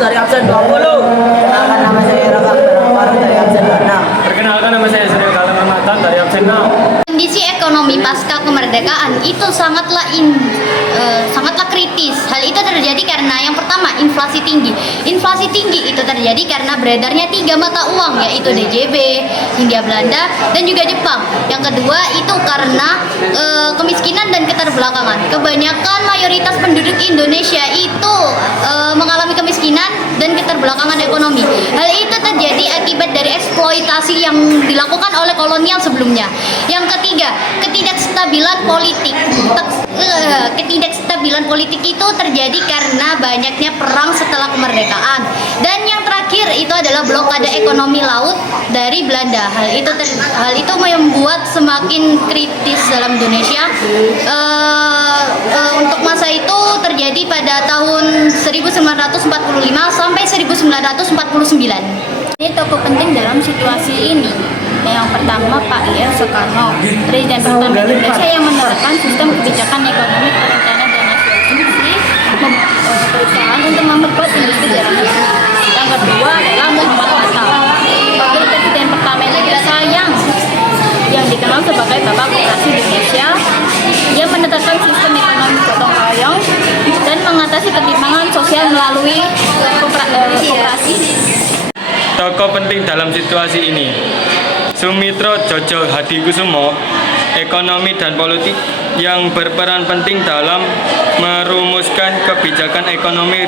dari absen 20. Perkenalkan nama saya Raka Baru dari absen 26. Perkenalkan nama saya Surya Kalamatan dari absen 6. Kondisi ekonomi pasca kemerdekaan itu sangatlah kritis. Hal itu terjadi karena yang pertama inflasi tinggi. Inflasi tinggi itu terjadi karena beredarnya 3 mata uang, yaitu DJB, Hindia Belanda, dan juga Jepang. Yang kedua itu karena kemiskinan dan keterbelakangan. Kebanyakan mayoritas penduduk Indonesia itu mengalami kemiskinan dan keterbelakangan ekonomi. Hal itu terjadi akibat dari eksploitasi yang dilakukan oleh kolonial sebelumnya. Yang ketiga, ketidakstabilan politik. Ketidakstabilan politik itu terjadi karena banyaknya perang setelah kemerdekaan. Dan yang terakhir itu adalah blokade ekonomi laut dari Belanda. Hal itu membuat semakin kritis dalam Indonesia. Untuk masa itu terjadi pada tahun 1945 sampai 1949. Ini tokoh penting dalam situasi ini. Yang pertama Pak Ir Soekarno, Presiden pertama Indonesia yang menerapkan sistem kebijakan ekonomi terencana dan nasionalisasi perusahaan untuk memperkuat industri dalam negeri. Yang kedua adalah Muhammad Hatta, Wakil Presiden pertama Indonesia yang dikenal sebagai Bapak Koperasi Indonesia. Dia menetapkan sistem ekonomi gotong royong dan mengatasi ketimpangan sosial melalui koperasi. Tokoh penting dalam situasi ini: Sumitro Jojo Hadikusumo, ekonomi dan politik yang berperan penting dalam merumuskan kebijakan ekonomi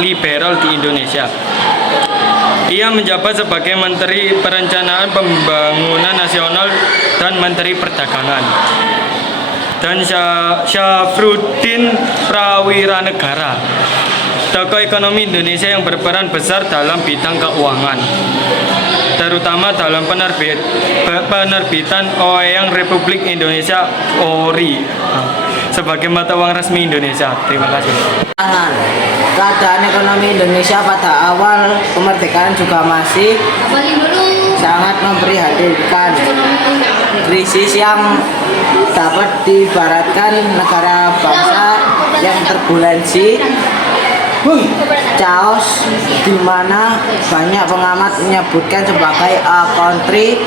liberal di Indonesia. Ia menjabat sebagai Menteri Perencanaan Pembangunan Nasional dan Menteri Perdagangan. Dan Syafruddin Prawiranegara, tokoh ekonomi Indonesia yang berperan besar dalam bidang keuangan, terutama dalam penerbitan Oeyang Republik Indonesia ORI sebagai mata uang resmi Indonesia. Terima kasih. Keadaan ekonomi Indonesia pada awal kemerdekaan juga masih sangat memprihatinkan. Krisis yang dapat diibaratkan negara bangsa yang turbulensi, chaos, di mana banyak pengamat menyebutkan sebagai a country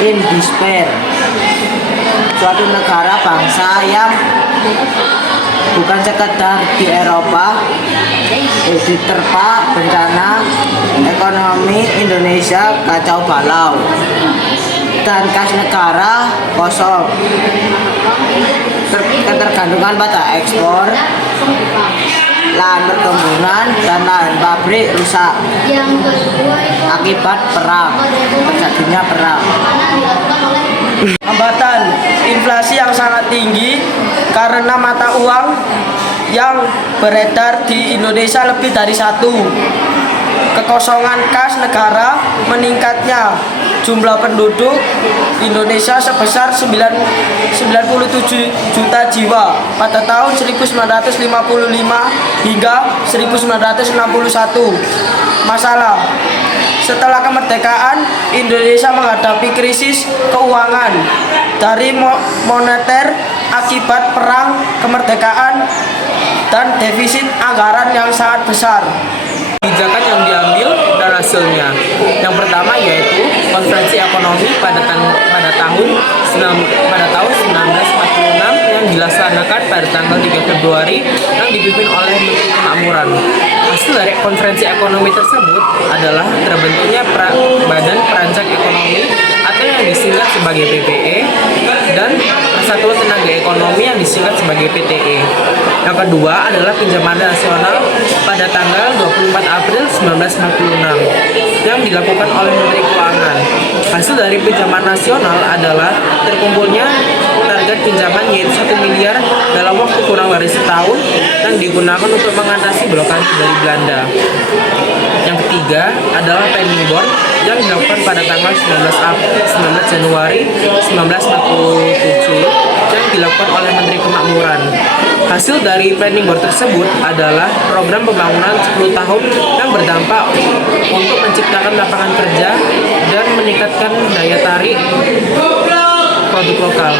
in despair, suatu negara bangsa yang bukan sekedar di Eropa diterpa bencana ekonomi Indonesia kacau balau dan kas negara kosong, ketergantungan pada ekspor, lahan perkebunan dan lahan pabrik rusak akibat perang, terjadinya perang. Hambatan inflasi yang sangat tinggi karena mata uang yang beredar di Indonesia lebih dari satu. Kekosongan kas negara, meningkatnya jumlah penduduk Indonesia sebesar 97 juta jiwa pada tahun 1955 hingga 1961. Masalah: setelah kemerdekaan, Indonesia menghadapi krisis keuangan dari moneter akibat perang kemerdekaan dan defisit anggaran yang sangat besar. Kebijakan yang diambil dan hasilnya. Yang pertama yaitu konferensi ekonomi pada tahun 1946 yang dilaksanakan pada tanggal 3 Februari yang dipimpin oleh Menteri Kemakmuran. Hasil dari konferensi ekonomi tersebut adalah terbentuknya Badan Perancang Ekonomi atau yang disingkat sebagai BPE dan Persatuan Tenaga Ekonomi yang disingkat sebagai PTE. Yang kedua adalah pinjaman nasional pada tanggal 24 April 1956 yang dilakukan oleh Menteri Keuangan. Hasil dari pinjaman nasional adalah terkumpulnya target pinjaman yaitu 1 miliar dalam waktu kurang dari setahun yang digunakan untuk mengatasi blokade dari Belanda. Yang ketiga adalah planning board yang dilakukan pada tanggal 19 Januari 1947 yang dilakukan oleh Menteri Kemakmuran. Hasil dari planning board tersebut adalah program pembangunan 10 tahun yang berdampak untuk menciptakan lapangan kerja dan meningkatkan daya tarik produk lokal.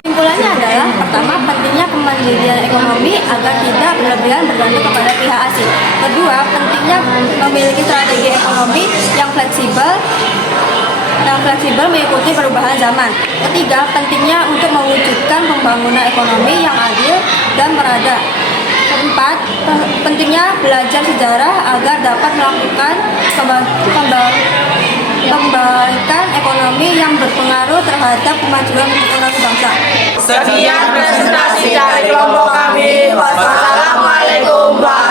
Kesimpulannya adalah pertama, pentingnya kemandirian ekonomi agar tidak berlebihan bergantung kepada pihak asing. Kedua, pentingnya memiliki strategi ekonomi yang fleksibel mengikuti perubahan zaman. Ketiga, pentingnya untuk mewujudkan pembangunan ekonomi yang adil dan beradab. Keempat, pentingnya belajar sejarah agar dapat melakukan pembalikan ekonomi yang berpengaruh terhadap kemajuan ekonomi bangsa. Sekian presentasi dari kelompok kami. Wassalamualaikum warahmatullahi wabarakatuh.